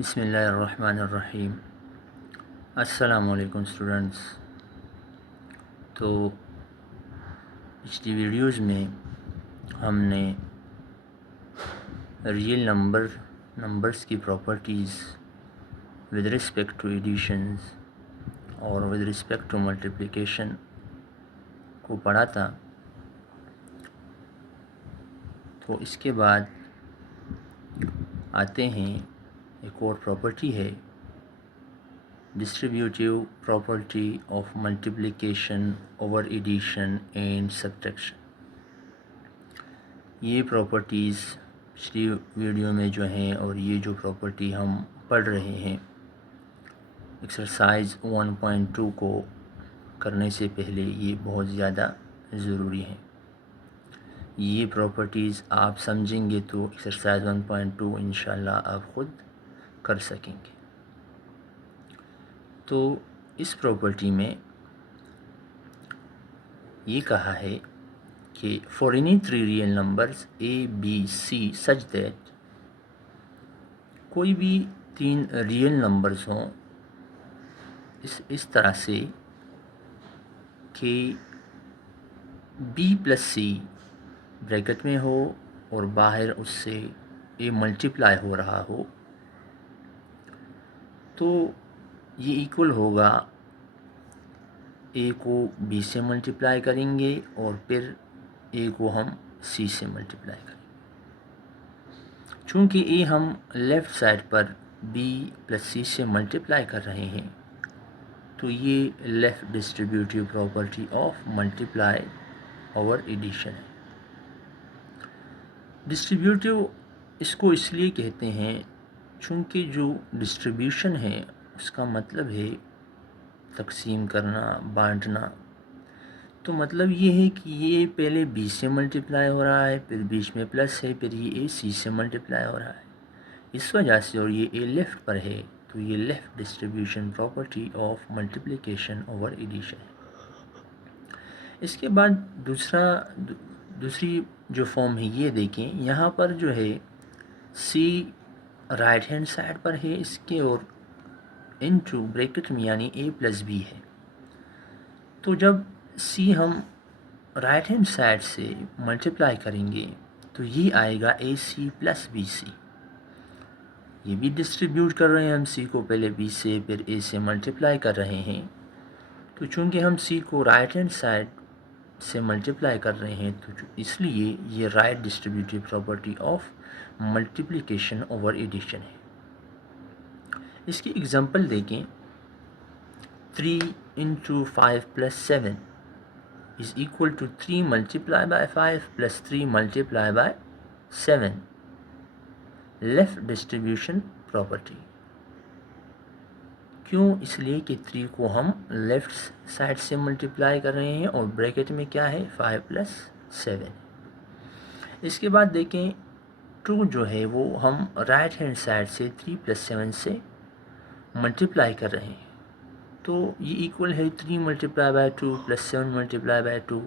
بسم اللہ الرحمن الرحیم۔ السلام علیکم اسٹوڈنٹس۔ تو پچھلی ویڈیوز میں ہم نے ریئل نمبرز کی properties with respect to additions اور ود رسپیکٹ ٹو ملٹیپلیکیشن کو پڑھا تھا۔ تو اس کے بعد آتے ہیں ایک اور پراپرٹی ہے، distributive property of multiplication over addition and subtraction. یہ پراپرٹیز پچھلی ویڈیو میں جو ہیں اور یہ جو پراپرٹی ہم پڑھ رہے ہیں ایکسرسائز 1.2 کو کرنے سے پہلے یہ بہت زیادہ ضروری ہے۔ یہ پراپرٹیز آپ سمجھیں گے تو ایکسرسائز 1.2 انشاءاللہ آپ خود کر سکیں گے۔ تو اس پراپرٹی میں یہ کہا ہے کہ for any 3 real numbers A B C such that, کوئی بھی 3 ریئل نمبرز ہوں اس طرح سے کہ B پلس C بریکٹ میں ہو اور باہر اس سے A ملٹیپلائی ہو رہا ہو، تو یہ ایکول ہوگا A کو B سے ملٹیپلائی کریں گے اور پھر A کو ہم C سے ملٹیپلائی کریں گے۔ چونکہ A ہم لیفٹ سائڈ پر B پلس C سے ملٹیپلائی کر رہے ہیں تو یہ left distributive property of multiply over addition ہے۔ ڈسٹریبیوٹیو اس کو اس لیے کہتے ہیں چونکہ جو ڈسٹریبیوشن ہے اس کا مطلب ہے تقسیم کرنا، بانٹنا۔ تو مطلب یہ ہے کہ یہ پہلے B سے ملٹیپلائی ہو رہا ہے، پھر بیچ میں پلس ہے، پھر یہ C سے ملٹیپلائی ہو رہا ہے اس وجہ سے، اور یہ لیفٹ پر ہے تو یہ left distribution property of multiplication over addition ہے۔ اس کے بعد دوسری جو فارم ہے یہ دیکھیں، یہاں پر جو ہے C رائٹ ہینڈ سائڈ پر ہے اس کے، اور انٹو بریکٹ میں یعنی A پلس B ہے۔ تو جب C ہم رائٹ ہینڈ سائڈ سے ملٹیپلائی کریں گے تو یہ آئے گا AC پلس BC۔ یہ بھی ڈسٹریبیوٹ کر رہے ہیں ہم C کو پہلے B سے پھر A سے ملٹیپلائی کر رہے ہیں، تو چونکہ ہم C کو رائٹ ہینڈ سائڈ سے ملٹیپلائی کر رہے ہیں تو اس لیے یہ right distributive property of multiplication over addition ہے۔ اس کی اگزامپل دیکھیں، 3 into 5 plus 7 is equal to 3 multiplied by 5 plus 3 multiplied by 7۔ Left distribution property کیوں؟ اس لیے کہ 3 کو ہم لیفٹ سائڈ سے ملٹیپلائی کر رہے ہیں اور بریکٹ میں کیا ہے 5 plus 7۔ اس کے بعد دیکھیں 2 جو ہے وہ ہم رائٹ ہینڈ سائڈ سے 3 plus 7 سے ملٹیپلائی کر رہے ہیں، تو یہ ایکول ہے 3 multiplied by 2 plus 7 multiplied by 2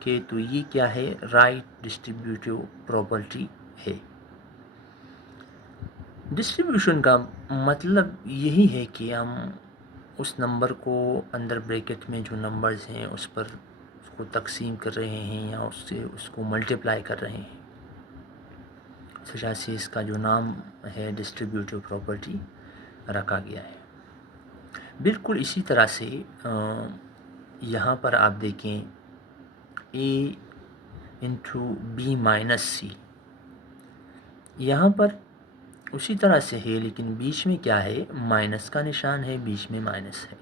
کہ تو یہ کیا ہے رائٹ ڈسٹریبیوٹیو پراپرٹی ہے۔ ڈسٹریبیوشن کا مطلب یہی ہے کہ ہم اس نمبر کو اندر بریکٹ میں جو نمبرز ہیں اس پر اس کو تقسیم کر رہے ہیں یا اس کو ملٹیپلائی کر رہے ہیں، اس وجہ سے اس کا جو نام ہے ڈسٹریبیوٹیو پراپرٹی رکھا گیا ہے۔ بالکل اسی طرح سے یہاں پر آپ دیکھیں A into B minus C، یہاں پر اسی طرح سے ہے لیکن بیچ میں کیا ہے مائنس کا نشان ہے، بیچ میں مائنس ہے۔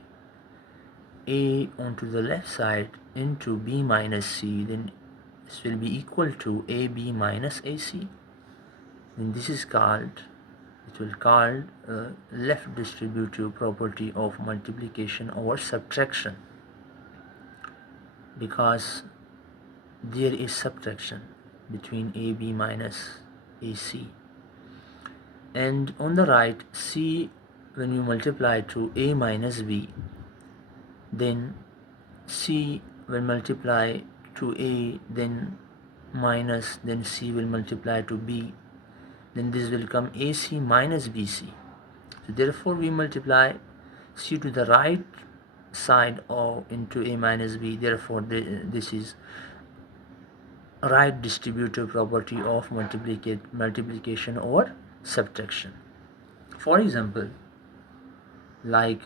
A onto the left side into B minus C, then this will be equal to AB minus AC, then this is called left distributive property of multiplication over subtraction, because there is subtraction between AB minus AC, and on the right C when you multiply to A minus B, then C will multiply to A, then minus, then C will multiply to B, then this will come AC minus BC, therefore we multiply c to the right side of into a minus b. Therefore this is right distributive property of multiplication or subtraction. For example, like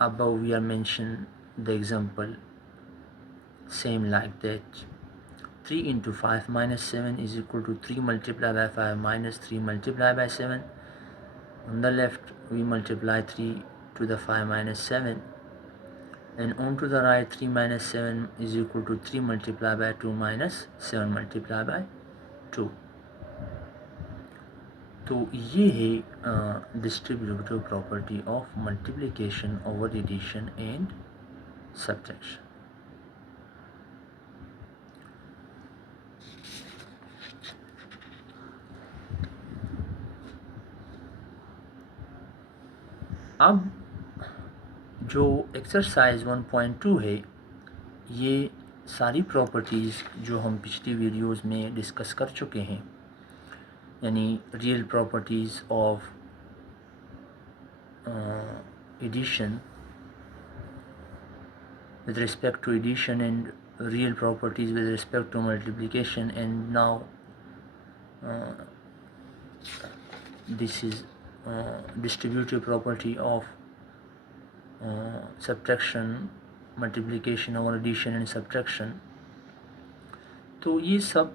above we are mentioned the example same like that. 3 into 5 minus 7 is equal to 3 multiplied by 5 minus 3 multiplied by 7. On the left we multiply 3 to the 5 minus 7, and on to the right 3 minus 7 is equal to 3 multiplied by 2 minus 7 multiplied by 2. تو یہ ہے distributive property of multiplication over addition and subtraction. اب جو exercise 1.2 ہے یہ ساری properties جو ہم پچھلی ویڈیوز میں ڈسکس کر چکے ہیں، یعنی real properties of addition with respect to addition and real properties with respect to multiplication, and now this is distributive property of subtraction, multiplication over addition and subtraction. تو یہ سب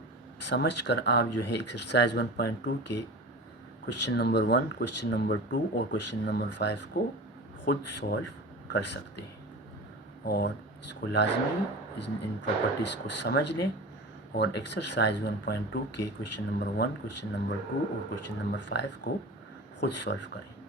سمجھ کر آپ جو ہے ایکسرسائز 1.2 کے کوشچن نمبر 1، کوشچن نمبر 2 اور question number 5 کو خود سولو کر سکتے ہیں، اور اس کو لازمی ان پراپرٹیز کو سمجھ لیں اور ایکسرسائز 1.2 کے کوشچن نمبر 1، کوشچن نمبر 2 اور کوشچن نمبر 5 کو خود سولو کریں.